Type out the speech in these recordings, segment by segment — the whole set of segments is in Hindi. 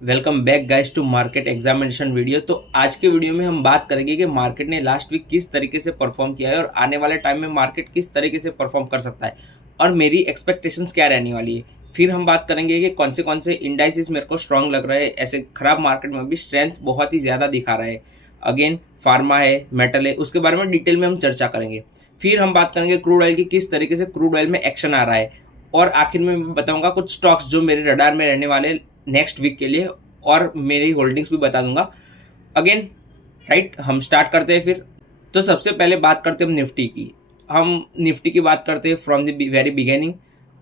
Welcome back guys to market examination video. तो आज के वीडियो में हम बात करेंगे कि मार्केट ने लास्ट वीक किस तरीके से परफॉर्म किया है और आने वाले टाइम में मार्केट किस तरीके से परफॉर्म कर सकता है और मेरी एक्सपेक्टेशंस क्या रहने वाली है। फिर हम बात करेंगे कि कौन से इंडाइसिस मेरे को स्ट्रांग लग रहे हैं, ऐसे खराब मार्केट में भी स्ट्रेंथ बहुत ही ज़्यादा दिखा रहा है। अगेन फार्मा है, मेटल है, उसके बारे में डिटेल में हम चर्चा करेंगे। फिर हम बात करेंगे क्रूड ऑयल की, किस तरीके से क्रूड ऑयल में एक्शन आ रहा है, और आखिर में मैं बताऊंगा कुछ स्टॉक्स जो मेरे रडार में रहने वाले नेक्स्ट वीक के लिए, और मेरी होल्डिंग्स भी बता दूंगा। अगेन राइट, हम स्टार्ट करते हैं फिर। तो सबसे पहले बात करते हैं हम निफ्टी की। हम निफ्टी की बात करते हैं फ्रॉम द वेरी बिगेनिंग।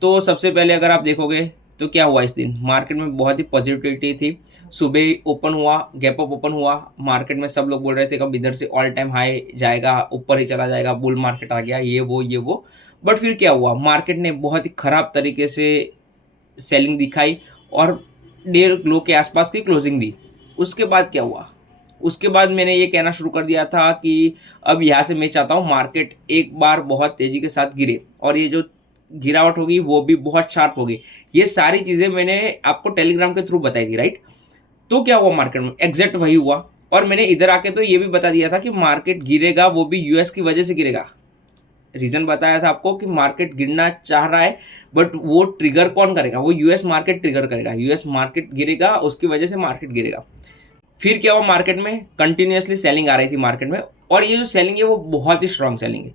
तो सबसे पहले अगर आप देखोगे तो क्या हुआ, इस दिन मार्केट में बहुत ही पॉजिटिविटी थी। सुबह ओपन हुआ, गैप अप ओपन हुआ, मार्केट में सब लोग बोल रहे थे कब इधर से ऑल टाइम हाई जाएगा, ऊपर ही चला जाएगा, बुल मार्केट आ गया, ये वो। बट फिर क्या हुआ, मार्केट ने बहुत ही खराब तरीके से सेलिंग दिखाई और डेढ़ लो के आसपास की क्लोजिंग दी। उसके बाद क्या हुआ, उसके बाद मैंने ये कहना शुरू कर दिया था कि अब यहाँ से मैं चाहता हूँ मार्केट एक बार बहुत तेज़ी के साथ गिरे और ये जो गिरावट होगी वो भी बहुत शार्प होगी। ये सारी चीज़ें मैंने आपको टेलीग्राम के थ्रू बताई थी, राइट। तो क्या हुआ मार्केट में, एग्जैक्ट वही हुआ। और मैंने इधर आके तो ये भी बता दिया था कि मार्केट गिरेगा, वो भी यूएस की वजह से गिरेगा। रीजन बताया था आपको कि मार्केट गिरना चाह रहा है, बट वो ट्रिगर कौन करेगा, वो यूएस मार्केट ट्रिगर करेगा। यूएस मार्केट गिरेगा, उसकी वजह से मार्केट गिरेगा। फिर क्या हुआ, मार्केट में कंटिन्यूसली सेलिंग आ रही थी मार्केट में, और ये जो सेलिंग है वो बहुत ही स्ट्रांग सेलिंग है।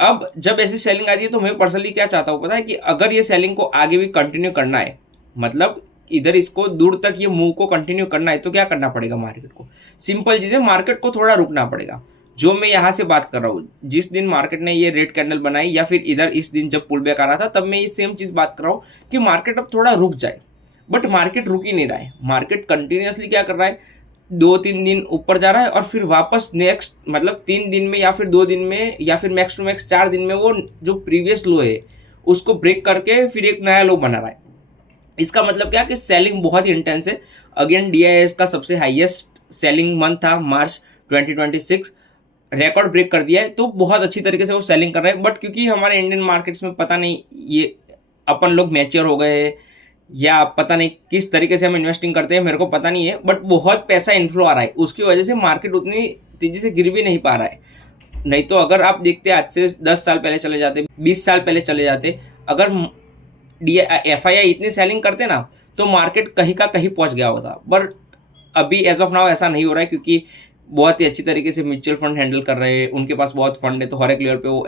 अब जब ऐसी सेलिंग आती है तो मैं पर्सनली क्या चाहता हूँ पता है, कि अगर ये सेलिंग को आगे भी कंटिन्यू करना है, मतलब इधर इसको दूर तक ये मूव को कंटिन्यू करना है, तो क्या करना पड़ेगा मार्केट को, सिंपल चीज़ है, मार्केट को थोड़ा रुकना पड़ेगा। जो मैं यहाँ से बात कर रहा हूँ, जिस दिन मार्केट ने ये रेड कैंडल बनाई या फिर इधर इस दिन जब पुल बैक आ रहा था, तब मैं ये सेम चीज़ बात कर रहा हूँ कि मार्केट अब थोड़ा रुक जाए। बट मार्केट रुक ही नहीं रहा है, मार्केट कंटिन्यूसली क्या कर रहा है, 2-3 दिन ऊपर जा रहा है और फिर वापस नेक्स्ट मतलब 3 दिन में या फिर 2 दिन में या फिर मैक्स टू मैक्स 4 दिन में वो जो प्रीवियस लो है उसको ब्रेक करके फिर एक नया लो बना रहा है। इसका मतलब क्या कि सेलिंग बहुत ही इंटेंस है। अगेन डीआईएस का सबसे हाईएस्ट सेलिंग मंथ था मार्च 2026, रिकॉर्ड ब्रेक कर दिया है। तो बहुत अच्छी तरीके से वो सेलिंग कर रहे हैं। बट क्योंकि हमारे इंडियन मार्केट्स में पता नहीं ये अपन लोग मैच्योर हो गए हैं या पता नहीं किस तरीके से हम इन्वेस्टिंग करते हैं, मेरे को पता नहीं है, बट बहुत पैसा इन्फ्लो आ रहा है, उसकी वजह से मार्केट उतनी तेजी से गिर भी नहीं पा रहा है। नहीं तो अगर आप देखते आज से 10 साल पहले चले जाते, 20 साल पहले चले जाते, अगर डी एफ आई आई इतनी सेलिंग करते ना, तो मार्केट कहीं का कहीं पहुंच गया होता। बट अभी एज ऑफ नाउ ऐसा नहीं हो रहा है, क्योंकि बहुत ही अच्छी तरीके से म्यूचुअल फंड हैंडल कर रहे हैं, उनके पास बहुत फंड है, तो हर एक लेवल पे वो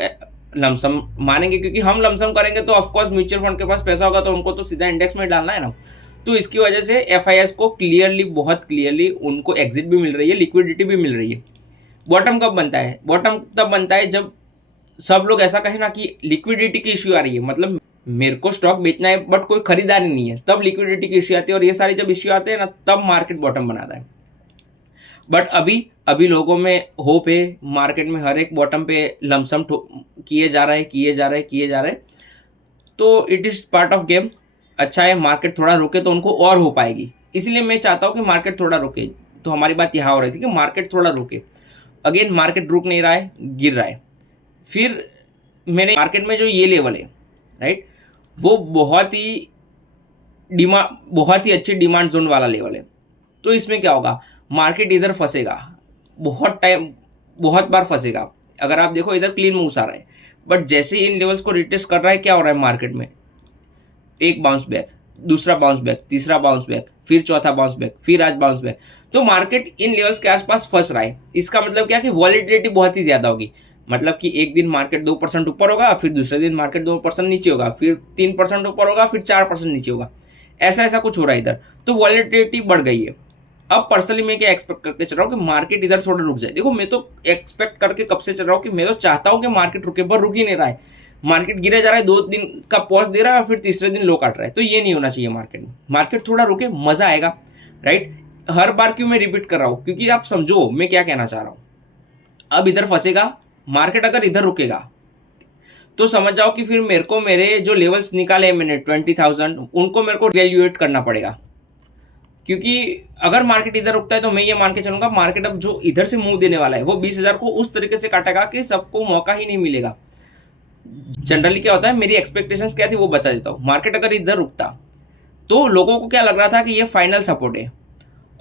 लमसम मानेंगे, क्योंकि हम लमसम करेंगे तो ऑफकोर्स म्यूचुअल फंड के पास पैसा होगा तो उनको तो सीधा इंडेक्स में डालना है ना। तो इसकी वजह से एफ आई एस को क्लियरली, बहुत क्लियरली उनको एग्जिट भी मिल रही है, लिक्विडिटी भी मिल रही है। बॉटम कब बनता है, बॉटम तब बनता है जब सब लोग ऐसा कहे ना कि लिक्विडिटी की इश्यू आ रही है, मतलब मेरे को स्टॉक बेचना है बट कोई खरीदारी नहीं है, तब लिक्विडिटी की इश्यू आती है। और ये सारे जब इश्यू आते हैं ना, तब मार्केट बॉटम बनाता है। बट अभी अभी लोगों में होप है, मार्केट में हर एक बॉटम पे लमसम किए जा रहे। तो it is part of game. अच्छा है मार्केट थोड़ा रुके तो उनको और हो पाएगी, इसलिए मैं चाहता हूँ कि मार्केट थोड़ा रुके। तो हमारी बात यहाँ हो रही थी कि मार्केट थोड़ा रुके। अगेन मार्केट रुक नहीं रहा है, गिर रहा है। फिर मैंने मार्केट में जो ये लेवल है, राइट, वो बहुत ही अच्छी डिमांड जोन वाला लेवल है। तो इसमें क्या होगा, मार्केट इधर फंसेगा, बहुत बार फंसेगा। अगर आप देखो इधर क्लीन मूव्स आ रहा है, बट जैसे ही इन लेवल्स को रिटेस्ट कर रहा है, क्या हो रहा है मार्केट में, एक बाउंस बैक, दूसरा बाउंस बैक, तीसरा बाउंस बैक, फिर चौथा बाउंस बैक, फिर आज बाउंस बैक। तो मार्केट इन लेवल्स के आसपास फंस रहा है। इसका मतलब क्या कि वॉलेटिलिटी बहुत ही ज़्यादा होगी। मतलब कि एक दिन मार्केट 2% ऊपर होगा, फिर दूसरे दिन मार्केट 2% नीचे होगा, फिर 3% ऊपर होगा, फिर 4% नीचे होगा। ऐसा ऐसा कुछ हो रहा है इधर, तो वॉलेटिलिटी बढ़ गई है। अब पर्सनली मैं क्या एक्सपेक्ट करके चल रहा हूँ कि मार्केट इधर थोड़ा रुक जाए। देखो मैं तो एक्सपेक्ट करके कब से चल रहा हूँ कि मैं तो चाहता हूँ कि मार्केट रुके, पर रुक ही नहीं रहा है। मार्केट गिरे जा रहा है, 2 दिन का पॉज दे रहा है और फिर तीसरे दिन लो काट रहा है। तो ये नहीं होना चाहिए मार्केट में। मार्केट थोड़ा रुके, मजा आएगा, राइट। हर बार क्यों मैं रिपीट कर रहा हूँ, क्योंकि आप समझो मैं क्या कहना चाह रहा हूँ। अब इधर फंसेगा मार्केट, अगर इधर रुकेगा तो समझ जाओ कि फिर मेरे को मेरे जो लेवल्स निकाले मैंने 20,000, उनको मेरे को वैल्यूएट करना पड़ेगा। क्योंकि अगर मार्केट इधर रुकता है तो मैं ये मान के चलूंगा मार्केट अब जो इधर से मुंह देने वाला है वो 20,000 को उस तरीके से काटेगा कि सबको मौका ही नहीं मिलेगा। जनरली क्या होता है, मेरी एक्सपेक्टेशंस क्या थी वो बता देता हूँ। मार्केट अगर इधर रुकता तो लोगों को क्या लग रहा था कि ये फाइनल सपोर्ट है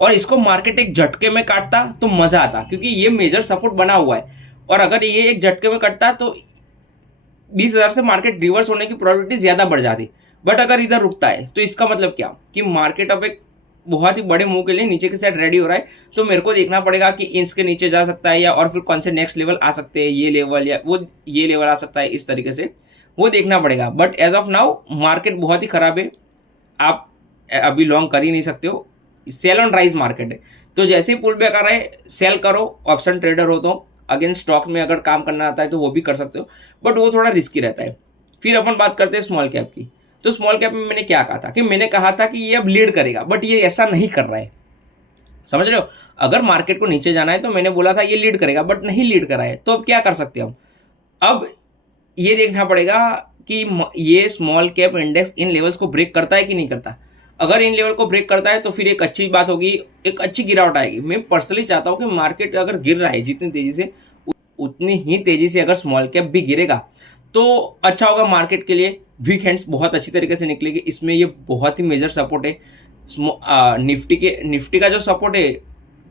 और इसको मार्केट एक झटके में काटता तो मजा आता, क्योंकि ये मेजर सपोर्ट बना हुआ है। और अगर ये एक झटके में कटता तो 20,000 से मार्केट रिवर्स होने की प्रोबेबिलिटी ज्यादा बढ़ जाती। बट अगर इधर रुकता है तो इसका मतलब क्या कि मार्केट अब एक बहुत ही बड़े मूव के लिए नीचे की साइड रेडी हो रहा है। तो मेरे को देखना पड़ेगा कि इसके नीचे जा सकता है या और फिर कौन से नेक्स्ट लेवल आ सकते हैं, ये लेवल या वो ये लेवल आ सकता है, इस तरीके से वो देखना पड़ेगा। But as of now market बहुत ही खराब है, आप अभी लॉन्ग कर ही नहीं सकते हो, सेल ऑन राइज मार्केट है। तो जैसे ही पुल बैक आ रहा है सेल करो, ऑप्शन ट्रेडर हो तो अगेन स्टॉक में अगर काम करना आता है तो वो भी कर सकते हो, बट वो थोड़ा रिस्की रहता है। फिर अपन बात करते हैं स्मॉल कैप की। तो स्मॉल कैप में मैंने क्या कहा था कि मैंने कहा था कि ये अब लीड करेगा, बट ये ऐसा नहीं कर रहा है, समझ रहे हो। अगर मार्केट को नीचे जाना है तो मैंने बोला था ये लीड करेगा, बट नहीं लीड करा है। तो अब क्या कर सकते हैं हम, अब ये देखना पड़ेगा कि ये स्मॉल कैप इंडेक्स इन लेवल्स को ब्रेक करता है कि नहीं करता। अगर इन लेवल को ब्रेक करता है तो फिर एक अच्छी बात होगी, एक अच्छी गिरावट आएगी। मैं पर्सनली चाहता हूँ कि मार्केट अगर गिर रहा है जितनी तेजी से, उतनी ही तेजी से अगर स्मॉल कैप भी गिरेगा तो अच्छा होगा मार्केट के लिए। वीक हैंड्स बहुत अच्छी तरीके से निकलेगी, इसमें ये बहुत ही मेजर सपोर्ट है। निफ्टी का जो सपोर्ट है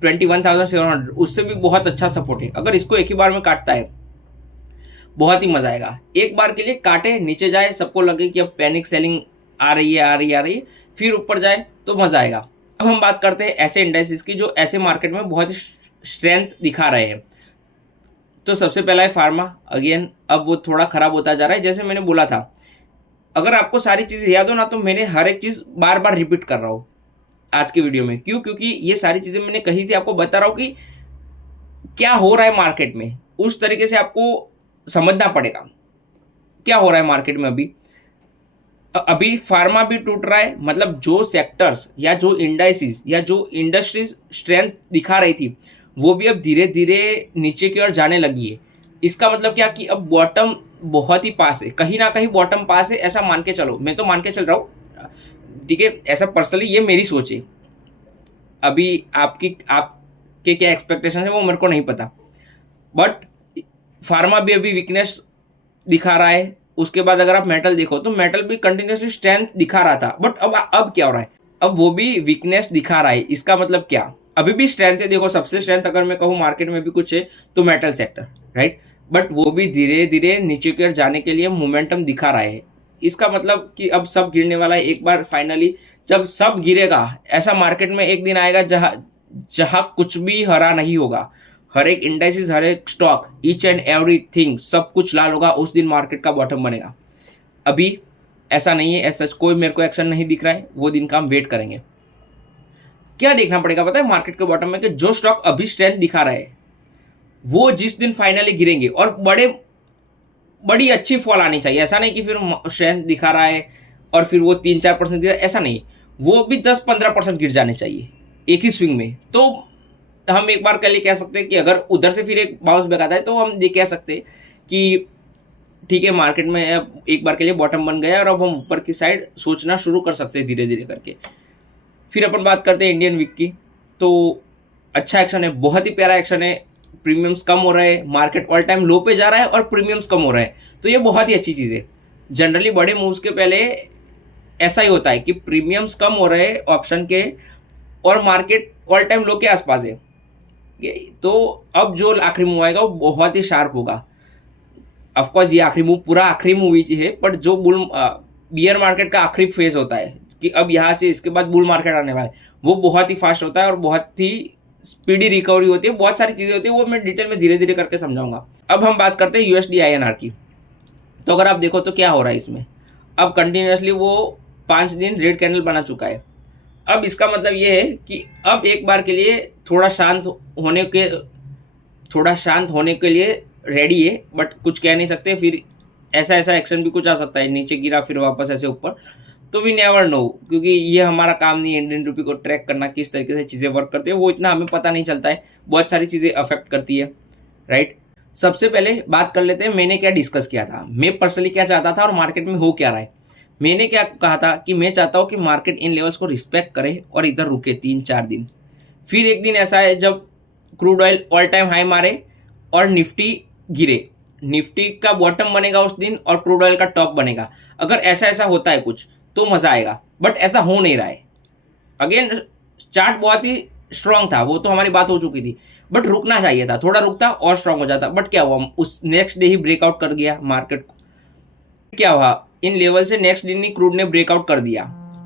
21,700, उससे भी बहुत अच्छा सपोर्ट है। अगर इसको एक ही बार में काटता है बहुत ही मजा आएगा। एक बार के लिए काटे नीचे जाए, सबको लगे कि अब पैनिक सेलिंग आ रही है, फिर ऊपर जाए तो मजा आएगा। अब हम बात करते हैं ऐसे इंडेक्सेस की जो ऐसे मार्केट में बहुत ही स्ट्रेंथ दिखा रहे हैं। तो सबसे पहला है फार्मा। अगेन अब वो थोड़ा खराब होता जा रहा है, जैसे मैंने बोला था। अगर आपको सारी चीजें याद हो ना तो मैंने हर एक चीज बार बार रिपीट कर रहा हूँ आज के वीडियो में। क्यों? क्योंकि ये सारी चीजें मैंने कही थी, आपको बता रहा हूँ कि क्या हो रहा है मार्केट में, उस तरीके से आपको समझना पड़ेगा क्या हो रहा है मार्केट में। अभी फार्मा भी टूट रहा है, मतलब जो सेक्टर्स या जो इंडाइसिस या जो इंडस्ट्रीज स्ट्रेंथ दिखा रही थी वो भी अब धीरे धीरे नीचे की ओर जाने लगी है। इसका मतलब क्या कि अब बॉटम बहुत ही पास है, कहीं ना कहीं बॉटम पास है, ऐसा मान के चलो। मैं तो मान के चल रहा हूँ, ठीक है, ऐसा पर्सनली ये मेरी सोच है। अभी आपके क्या एक्सपेक्टेशन है वो मेरे को नहीं पता, बट फार्मा भी अभी वीकनेस दिखा रहा है। उसके बाद अगर आप मेटल देखो तो मेटल भी कंटिन्यूसली स्ट्रेंथ दिखा रहा था, बट अब क्या हो रहा है, अब वो भी वीकनेस दिखा रहा है। इसका मतलब क्या, अभी भी स्ट्रेंथ है। देखो सबसे स्ट्रेंथ अगर मैं कहूँ मार्केट में भी कुछ है तो मेटल सेक्टर, राइट। बट वो भी धीरे धीरे नीचे की ओर जाने के लिए मोमेंटम दिखा रहा है। इसका मतलब कि अब सब गिरने वाला है एक बार फाइनली। जब सब गिरेगा ऐसा मार्केट में एक दिन आएगा जहां जहां कुछ भी हरा नहीं होगा। हर एक इंडेक्स, हर एक स्टॉक, ईच एंड एवरीथिंग, सब कुछ लाल होगा। उस दिन मार्केट का बॉटम बनेगा। अभी ऐसा नहीं है, ऐसा कोई मेरे को एक्शन नहीं दिख रहा है। वो दिन का हम वेट करेंगे। क्या देखना पड़ेगा पता है मार्केट के बॉटम में, कि जो स्टॉक अभी स्ट्रेंथ दिखा रहा है वो जिस दिन फाइनली गिरेंगे, और बड़ी अच्छी फॉल आनी चाहिए। ऐसा नहीं कि फिर स्ट्रेंथ दिखा रहा है और फिर वो 3-4% गिरा, ऐसा नहीं। वो भी 10-15% गिर जाने चाहिए एक ही स्विंग में। तो हम एक बार कह सकते हैं कि अगर उधर से फिर एक बाउंस बैक आता है तो हम ये कह सकते हैं कि ठीक है, मार्केट में अब एक बार के लिए बॉटम बन गया और अब हम ऊपर की साइड सोचना शुरू कर सकते हैं धीरे धीरे करके। फिर अपन बात करते हैं इंडियन वीक की। तो अच्छा एक्शन है, बहुत ही प्यारा एक्शन है। प्रीमियम्स कम हो रहे हैं, मार्केट ऑल टाइम लो पे जा रहा है और प्रीमियम्स कम हो रहे हैं, तो ये बहुत ही अच्छी चीज़ है। जनरली बड़े मूव्स के पहले ऐसा ही होता है कि प्रीमियम्स कम हो रहे हैं ऑप्शन के और मार्केट ऑल टाइम लो के आसपास है। तो अब जो आखिरी मूव आएगा वो बहुत ही शार्प होगा। ऑफकोर्स ये आखिरी मूव पूरा आखिरी मूव ही है, बट जो बियर मार्केट का आखिरी फेज होता है कि अब यहाँ से इसके बाद बुल मार्केट आने वाला है, वो बहुत ही फास्ट होता है और बहुत ही स्पीडी रिकवरी होती है। बहुत सारी चीज़ें होती है, वो मैं डिटेल में धीरे धीरे करके समझाऊंगा। अब हम बात करते हैं यूएसडी INR की। तो अगर आप देखो तो क्या हो रहा है इसमें, अब कंटिन्यूसली वो 5 दिन रेड कैंडल बना चुका है। अब इसका मतलब ये है कि अब एक बार के लिए थोड़ा शांत होने के लिए रेडी है, बट कुछ कह नहीं सकते। फिर ऐसा एक्शन भी कुछ आ सकता है, नीचे गिरा फिर वापस ऐसे ऊपर, तो वी नेवर नो, क्योंकि ये हमारा काम नहीं है इंडियन रुपी को ट्रैक करना, किस तरीके से चीज़ें वर्क करती है वो इतना हमें पता नहीं चलता है। बहुत सारी चीज़ें अफेक्ट करती है, राइट। सबसे पहले बात कर लेते हैं मैंने क्या डिस्कस किया था, मैं पर्सनली क्या चाहता था और मार्केट में हो क्या रहा है। मैंने क्या कहा था कि मैं चाहता हूँ कि मार्केट इन लेवल्स को रिस्पेक्ट करे और इधर रुके 3-4 दिन। फिर एक दिन ऐसा है जब crude oil all time high मारे और निफ्टी गिरे, निफ्टी का बॉटम बनेगा उस दिन और क्रूड ऑयल का टॉप बनेगा। अगर ऐसा होता है कुछ, तो मज़ा आएगा, बट ऐसा हो नहीं रहा है। अगेन चार्ट बहुत ही स्ट्रांग था, वो तो हमारी बात हो चुकी थी, बट रुकना चाहिए था, थोड़ा रुकता और स्ट्रांग हो जाता। बट क्या हुआ, उस नेक्स्ट डे ही ब्रेकआउट कर गया मार्केट को। क्या हुआ, इन लेवल से नेक्स्ट दिन ही क्रूड ने ब्रेकआउट कर दिया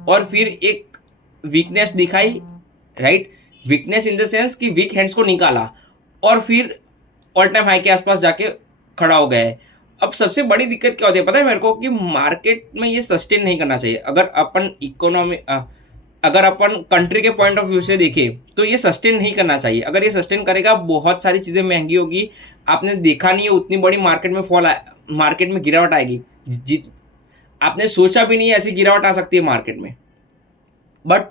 और फिर एक वीकनेस दिखाई, right. Weakness in the sense कि वीक हैंड्स को निकाला और फिर ऑल टाइम हाई के आसपास जाके खड़ा हो गया है। अब सबसे बड़ी दिक्कत क्या होती है पता है मेरे को, कि मार्केट में ये सस्टेन नहीं करना चाहिए। अगर अपन कंट्री के पॉइंट ऑफ व्यू से देखें तो ये सस्टेन नहीं करना चाहिए। अगर ये सस्टेन करेगा बहुत सारी चीज़ें महंगी होगी, आपने देखा नहीं है उतनी बड़ी मार्केट में मार्केट में गिरावट आएगी, आपने सोचा भी नहीं ऐसी गिरावट आ सकती है मार्केट में। बट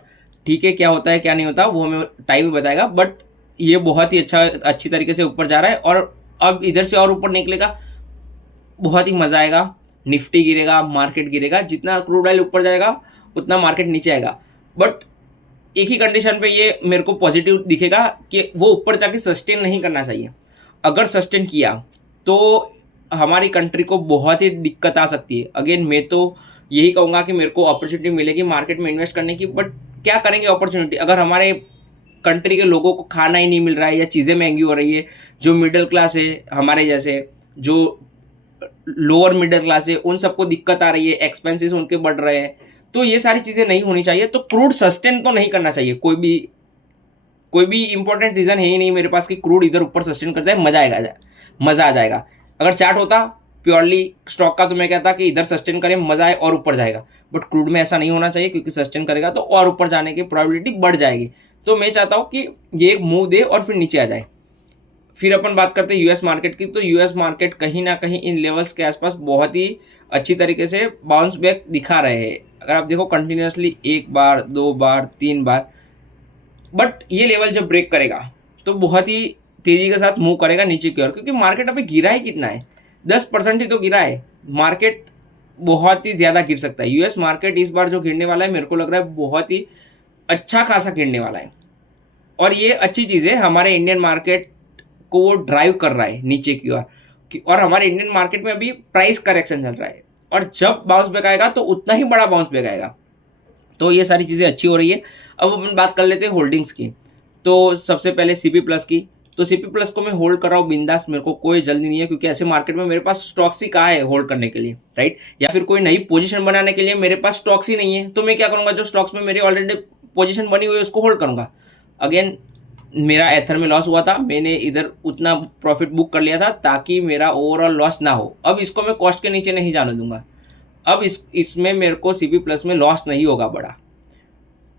ठीक है, क्या होता है क्या नहीं होता वो हमें टाइम ही बताएगा। बट ये बहुत ही अच्छी तरीके से ऊपर जा रहा है और अब इधर से और ऊपर निकलेगा, बहुत ही मज़ा आएगा। निफ्टी गिरेगा, मार्केट गिरेगा, जितना क्रूड ऑयल ऊपर जाएगा उतना मार्केट नीचे आएगा। बट एक ही कंडीशन पे ये मेरे को पॉजिटिव दिखेगा कि वो ऊपर जाके सस्टेन नहीं करना चाहिए। अगर सस्टेन किया तो हमारी कंट्री को बहुत ही दिक्कत आ सकती है। अगेन मैं तो यही कहूँगा कि मेरे को अपॉर्चुनिटी मिलेगी मार्केट में इन्वेस्ट करने की, बट क्या करेंगे अपॉर्चुनिटी, अगर हमारे कंट्री के लोगों को खाना ही नहीं मिल रहा है या चीज़ें महंगी हो रही है, जो मिडिल क्लास है हमारे जैसे, जो लोअर मिडिल क्लास है, उन सबको दिक्कत आ रही है, एक्सपेंसेस उनके बढ़ रहे हैं, तो ये सारी चीज़ें नहीं होनी चाहिए। तो क्रूड सस्टेन तो नहीं करना चाहिए, कोई भी इंपॉर्टेंट रीज़न है ही नहीं मेरे पास कि क्रूड इधर ऊपर सस्टेन कर जाए, मज़ा आ जाएगा। अगर चार्ट होता प्योरली स्टॉक का तो मैं कहता कि इधर सस्टेन करे, मज़ा आए और ऊपर जाएगा। बट क्रूड में ऐसा नहीं होना चाहिए, क्योंकि सस्टेन करेगा तो और ऊपर जाने की प्रोबेबिलिटी बढ़ जाएगी। तो मैं चाहता हूँ कि ये एक मूव दे और फिर नीचे आ जाए। फिर अपन बात करते हैं यूएस मार्केट की। तो यूएस मार्केट कहीं ना कहीं इन लेवल्स के आसपास बहुत ही अच्छी तरीके से बाउंस बैक दिखा रहे हैं। अगर आप देखो continuously 1 bar 2 bar 3 bar, but ये लेवल जब ब्रेक करेगा तो बहुत ही तेजी के साथ मूव करेगा नीचे की ओर, क्योंकि मार्केट अभी गिरा ही कितना है, 10% ही तो गिरा है। मार्केट बहुत ही ज़्यादा गिर सकता है। यूएस मार्केट इस बार जो गिरने वाला है मेरे को लग रहा है बहुत ही अच्छा खासा गिरने वाला है। और ये अच्छी चीज़ है, हमारे इंडियन मार्केट को वो ड्राइव कर रहा है नीचे की ओर। और हमारे इंडियन मार्केट में अभी प्राइस करेक्शन चल रहा है, और जब बाउंस बैक आएगा तो उतना ही बड़ा बाउंस बैक आएगा। तो ये सारी चीज़ें अच्छी हो रही है। अब अपन बात कर लेते हैं होल्डिंग्स की। तो सबसे पहले सीपी प्लस की। तो सीपी प्लस को मैं होल्ड कर रहा हूँ बिंदास, मेरे को कोई जल्दी नहीं है, क्योंकि ऐसे मार्केट में मेरे पास स्टॉक्स ही कहाँ है होल्ड करने के लिए, राइट। या फिर कोई नई पोजीशन बनाने के लिए मेरे पास स्टॉक्स ही नहीं है, तो मैं क्या करूँगा, जो स्टॉक्स में मेरी ऑलरेडी पोजीशन बनी हुई है उसको होल्ड करूँगा। अगेन मेरा एथर में लॉस हुआ था, मैंने इधर उतना प्रॉफिट बुक कर लिया था ताकि मेरा ओवरऑल लॉस ना हो। अब इसको मैं कॉस्ट के नीचे नहीं जाने दूंगा। अब इसमें मेरे को सीपी प्लस में लॉस नहीं होगा बड़ा,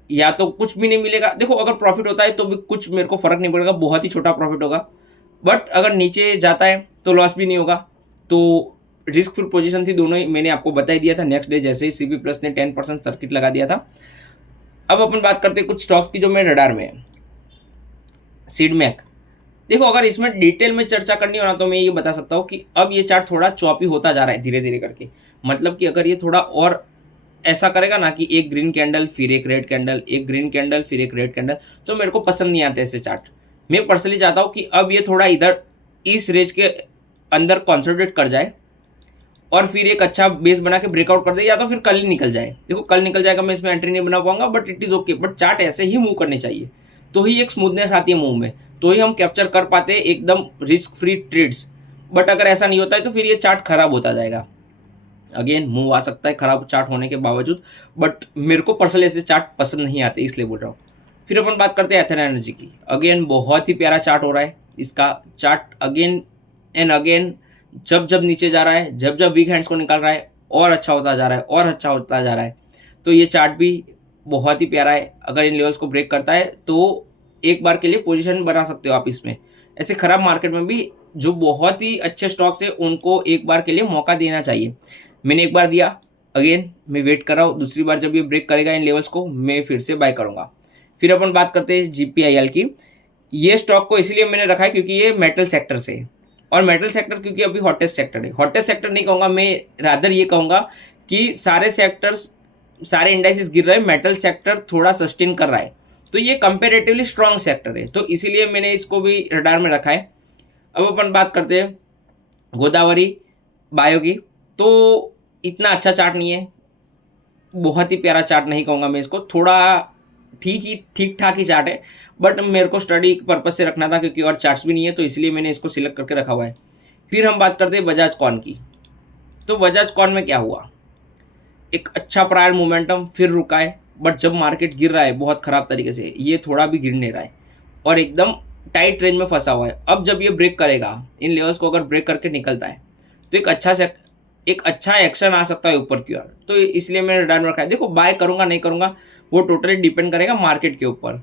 या तो कुछ भी नहीं मिलेगा। देखो अगर प्रॉफिट होता है तो भी कुछ मेरे को फर्क नहीं पड़ेगा, बहुत ही छोटा प्रॉफिट होगा। बट अगर नीचे जाता है तो लॉस भी नहीं होगा। तो रिस्क फ्री पोजीशन थी दोनों ही, मैंने आपको बता ही दिया था नेक्स्ट डे जैसे ही सीपी प्लस ने 10% सर्किट लगा दिया था। अब अपन बात करते हैं कुछ स्टॉक्स की जो मेरे रडार में है। सीडमैक, देखो अगर इसमें डिटेल में चर्चा करनी हो ना तो मैं ये बता सकता हूँ कि अब ये चार्ट थोड़ा चॉपी होता जा रहा है धीरे धीरे करके। मतलब कि अगर ये थोड़ा और ऐसा करेगा ना कि एक ग्रीन कैंडल फिर एक रेड कैंडल, एक ग्रीन कैंडल फिर एक रेड कैंडल, तो मेरे को पसंद नहीं आते ऐसे चार्ट। मैं पर्सनली चाहता हूँ कि अब ये थोड़ा इधर इस रेंज के अंदर कॉन्सोलिडेट कर जाए और फिर एक अच्छा बेस बना के ब्रेकआउट कर दे, या तो फिर कल ही निकल जाए। देखो कल निकल जाएगा, मैं इसमें एंट्री नहीं बना पाऊंगा, but it is okay. But chart ऐसे ही मूव करने चाहिए, तो ही एक स्मूथनेस आती है मूव में, तो ही हम कैप्चर कर पाते हैं एकदम रिस्क फ्री ट्रेड्स। बट अगर ऐसा नहीं होता है तो फिर ये चार्ट खराब होता जाएगा। अगेन मूव आ सकता है खराब चार्ट होने के बावजूद, बट मेरे को पर्सनली ऐसे चार्ट पसंद नहीं आते, इसलिए बोल रहा हूँ। फिर अपन बात करते हैं एथर एनर्जी की। अगेन बहुत ही प्यारा चार्ट हो रहा है इसका। चार्ट अगेन एंड अगेन जब जब नीचे जा रहा है, जब जब वीक हैंड्स को निकाल रहा है, और अच्छा होता जा रहा है और अच्छा होता जा रहा है। तो ये चार्ट भी बहुत ही प्यारा है। अगर इन लेवल्स को ब्रेक करता है तो एक बार के लिए पोजीशन बना सकते हो आप इसमें। ऐसे खराब मार्केट में भी जो बहुत ही अच्छे स्टॉक्स है उनको एक बार के लिए मौका देना चाहिए। मैंने एक बार दिया, अगेन मैं वेट कर रहा हूँ, दूसरी बार जब ये ब्रेक करेगा इन लेवल्स को मैं फिर से बाय करूँगा। फिर अपन बात करते हैं जीपीआईएल की। ये स्टॉक को इसलिए मैंने रखा है क्योंकि ये मेटल सेक्टर से है, और मेटल सेक्टर क्योंकि अभी हॉटेस्ट सेक्टर है। हॉटेस्ट सेक्टर नहीं कहूँगा मैं, रादर ये कहूँगा कि सारे सेक्टर्स, सारे इंडाइसेस गिर रहे हैं, मेटल सेक्टर थोड़ा सस्टेन कर रहा है, तो ये कंपेरेटिवली स्ट्रॉन्ग सेक्टर है, तो इसीलिए मैंने इसको भी रडार में रखा है। अब अपन बात करते हैं गोदावरी बायो की। तो इतना अच्छा चार्ट नहीं है, बहुत ही प्यारा चार्ट नहीं कहूँगा मैं इसको, थोड़ा ठीक ठाक ही चार्ट है, बट मेरे को स्टडी पर्पज से रखना था क्योंकि और चार्ट्स भी नहीं है, तो इसलिए मैंने इसको सिलेक्ट करके रखा हुआ है। फिर हम बात करते हैं बजाज कॉन की। तो बजाज कॉन में क्या हुआ, एक अच्छा प्रायर मोमेंटम, फिर रुका है, बट जब मार्केट गिर रहा है बहुत ख़राब तरीके से, ये थोड़ा भी गिर नहीं रहा है और एकदम टाइट रेंज में फंसा हुआ है। अब जब ये ब्रेक करेगा, इन लेवल्स को अगर ब्रेक करके निकलता है तो एक अच्छा एक्शन आ सकता है ऊपर की ओर, तो इसलिए मैंने डन रखा है। देखो बाय करूंगा नहीं करूंगा वो टोटली डिपेंड करेगा मार्केट के ऊपर।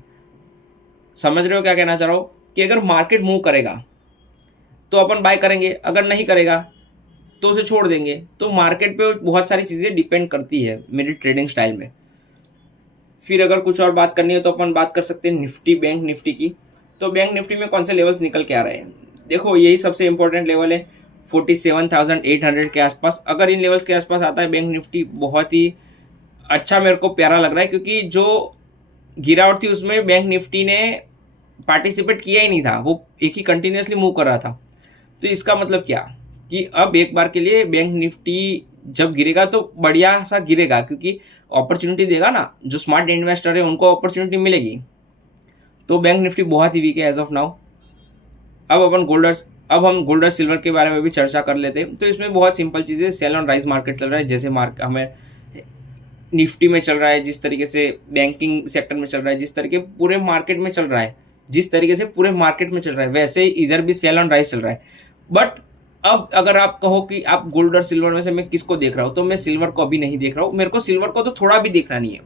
समझ रहे हो क्या कहना चाह रहा हूँ, कि अगर मार्केट मूव करेगा तो अपन बाय करेंगे, अगर नहीं करेगा तो उसे छोड़ देंगे। तो मार्केट पे बहुत सारी चीज़ें डिपेंड करती है मेरी ट्रेडिंग स्टाइल में। फिर अगर कुछ और बात करनी है तो अपन बात कर सकते हैं निफ्टी, बैंक निफ्टी की। तो बैंक निफ्टी में कौन से लेवल्स निकल के आ रहे हैं, देखो यही सबसे इंपॉर्टेंट लेवल है 47,800 के आसपास। अगर इन लेवल्स के आसपास आता है बैंक निफ्टी, बहुत ही अच्छा मेरे को प्यारा लग रहा है, क्योंकि जो गिरावट थी उसमें बैंक निफ्टी ने पार्टिसिपेट किया ही नहीं था, वो एक ही कंटिन्यूसली मूव कर रहा था। तो इसका मतलब क्या कि अब एक बार के लिए बैंक निफ्टी जब गिरेगा तो बढ़िया सा गिरेगा, क्योंकि अपॉर्चुनिटी देगा ना, जो स्मार्ट इन्वेस्टर है उनको अपॉर्चुनिटी मिलेगी। तो बैंक निफ्टी बहुत ही वीक है एज ऑफ नाउ। अब हम गोल्ड और सिल्वर के बारे में भी चर्चा कर लेते हैं। तो इसमें बहुत सिंपल चीज़ें, सेल ऑन राइज मार्केट चल रहा है, जैसे हमें निफ्टी में चल रहा है, जिस तरीके से बैंकिंग सेक्टर में चल रहा है, जिस तरीके पूरे मार्केट में चल रहा है, जिस तरीके से पूरे मार्केट में चल रहा है, वैसे ही इधर भी सेल ऑन राइज चल रहा है। बट अब अगर आप कहो कि आप गोल्ड और सिल्वर में से मैं किसको देख रहा हूँ, तो मैं सिल्वर को अभी नहीं देख रहा हूँ। मेरे को सिल्वर को तो थोड़ा भी देखना नहीं है,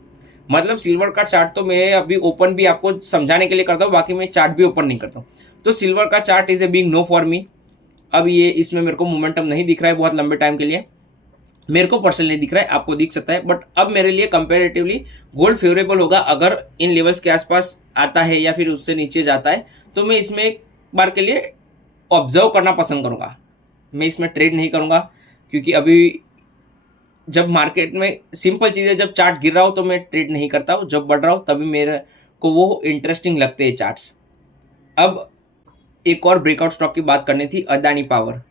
मतलब सिल्वर का चार्ट तो मैं अभी ओपन भी आपको समझाने के लिए करता हूँ, बाकी मैं चार्ट भी ओपन नहीं करता हूँ। तो सिल्वर का chart is a big no for me. अब ये इसमें मेरे को मोमेंटम नहीं दिख रहा है बहुत लंबे टाइम के लिए, मेरे को पर्सनली दिख रहा है, आपको दिख सकता है। बट अब मेरे लिए कंपेरेटिवली गोल्ड फेवरेबल होगा। अगर इन लेवल्स के आसपास आता है या फिर उससे नीचे जाता है तो मैं इसमें एक बार के लिए ऑब्जर्व करना पसंद करूँगा, मैं इसमें ट्रेड नहीं करूँगा। क्योंकि अभी जब मार्केट में सिंपल चीज़ें, जब चार्ट गिर रहा हो तो मैं ट्रेड नहीं करता हूँ, जब बढ़ रहा हो तभी मेरे को वो इंटरेस्टिंग लगते हैं चार्ट्स। अब एक और ब्रेकआउट स्टॉक की बात करनी थी, अदानी पावर।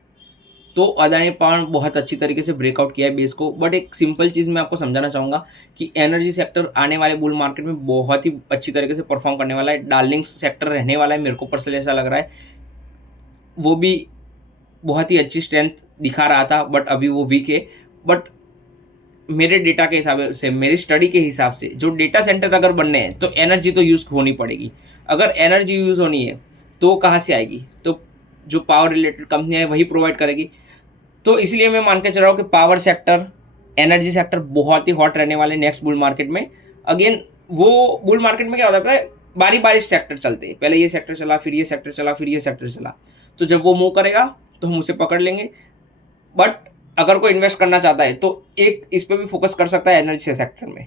तो अदानी पावर बहुत अच्छी तरीके से ब्रेकआउट किया है बेस को। बट एक सिंपल चीज़ मैं आपको समझाना चाहूँगा कि एनर्जी सेक्टर आने वाले बुल मार्केट में बहुत ही अच्छी तरीके से परफॉर्म करने वाला है, डार्लिंग सेक्टर रहने वाला है, मेरे को पर्सनली ऐसा लग रहा है। वो भी बहुत ही अच्छी स्ट्रेंथ दिखा रहा था, बट अभी वो वीक है। बट मेरे डेटा के हिसाब से, मेरी स्टडी के हिसाब से, जो डेटा सेंटर अगर बनने हैं तो एनर्जी तो यूज़ होनी पड़ेगी। अगर एनर्जी यूज़ होनी है तो कहाँ से आएगी, तो जो पावर रिलेटेड कंपनियाँ है वही प्रोवाइड करेगी। तो इसलिए मैं मान के चल रहा हूँ कि पावर सेक्टर, एनर्जी सेक्टर बहुत ही हॉट रहने वाले नेक्स्ट बुल मार्केट में। अगेन वो बुल मार्केट में क्या होता है, बारी बारी सेक्टर चलते हैं, पहले ये सेक्टर चला, फिर ये सेक्टर चला, फिर ये सेक्टर चला। तो जब वो मूव करेगा तो हम उसे पकड़ लेंगे। बट अगर कोई इन्वेस्ट करना चाहता है तो एक इस पर भी फोकस कर सकता है एनर्जी सेक्टर में,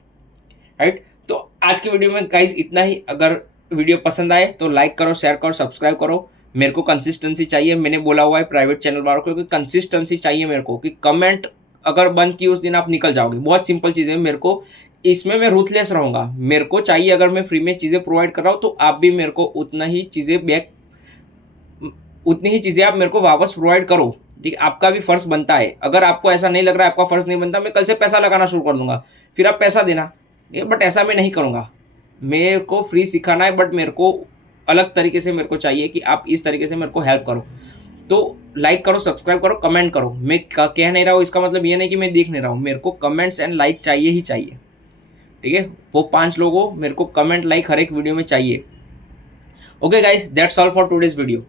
राइट। तो आज की वीडियो में गाइस इतना ही। अगर वीडियो पसंद आए तो लाइक करो, शेयर करो, सब्सक्राइब करो। मेरे को कंसिस्टेंसी चाहिए, मैंने बोला हुआ है प्राइवेट चैनल वालों को कि कंसिस्टेंसी चाहिए मेरे को, कि कमेंट अगर बंद की उस दिन आप निकल जाओगे। बहुत सिंपल चीज़ है, मेरे को इसमें मैं रूथलेस रहूँगा। मेरे को चाहिए, अगर मैं फ्री में चीज़ें प्रोवाइड कर रहा हूँ तो आप भी मेरे को उतनी ही चीज़ें आप मेरे को वापस प्रोवाइड करो, ठीक है। आपका भी फर्ज बनता है। अगर आपको ऐसा नहीं लग रहा है, आपका फर्ज नहीं बनता, मैं कल से पैसा लगाना शुरू कर दूंगा, फिर आप पैसा देना। बट ऐसा मैं नहीं करूँगा, मेरे को फ्री सिखाना है, बट मेरे को अलग तरीके से मेरे को चाहिए कि आप इस तरीके से मेरे को हेल्प करो। तो लाइक करो, सब्सक्राइब करो, कमेंट करो। मैं कह नहीं रहा हूँ, इसका मतलब ये नहीं कि मैं देख नहीं रहा हूँ, मेरे को कमेंट्स एंड लाइक चाहिए ही चाहिए, ठीक है। वो 5 लोगों मेरे को कमेंट लाइक हर एक वीडियो में चाहिए। Okay guys, that's all for today's video.